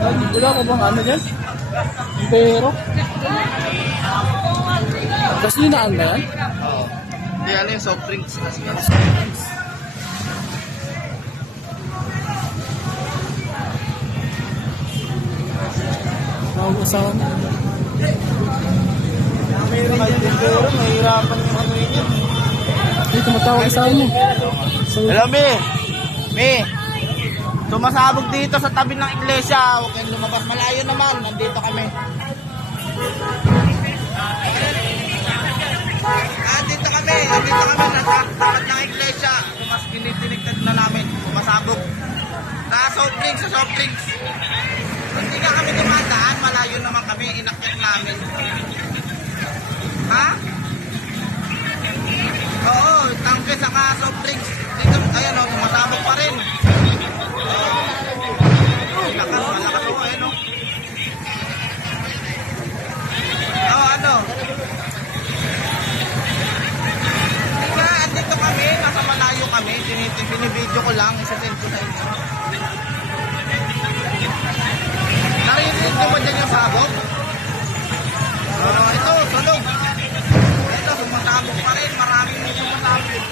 Wala ka bang ano dyan? Pero? Gasolinaan ba yan? Oo. Hindi, ano yung soft drinks kasi. Tawag asawa mo. Mahirapan yung ano yun. Hindi, tumatawag asawa mo. So, Hello, Mi! Mi! Sumasabog dito sa tabi ng iglesia. Huwag kayong lumabas. Malayo naman. Nandito kami. Dito kami. Nandito kami. Nasa tapat ng iglesia. Mas pinitinigtad na namin. Sumasabog. Soft drinks sa soft drinks. Hindi nga kami dumadaan. Malayo naman kami. Inakyat namin. Ha? Oo. Tangke saka soft drinks. Dito, ayan o. Sumasabog pa rin. Malakas po, ano? Ano? Diba, andito kami, nasa malayo kami, binibidyo ko lang, isasend ko sa inyo. Narinig ko ba dyan yung sabog? Ito, tulog. Ito, sumasabog pa rin, maraming sumasabog.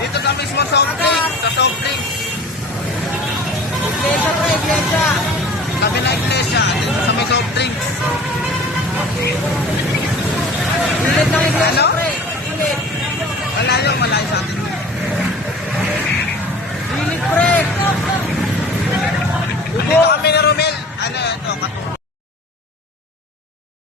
Dito sa mismo soft drinks, sa soft drinks. Iglesia po, iglesia. Sabi na iglesia, dito sa may soft drinks. Ilit ng iglesia, ano? Pre. Ilit. Malayo sa atin. Ilit, pre. Dito kami ni Romel. Ano ito, katulog.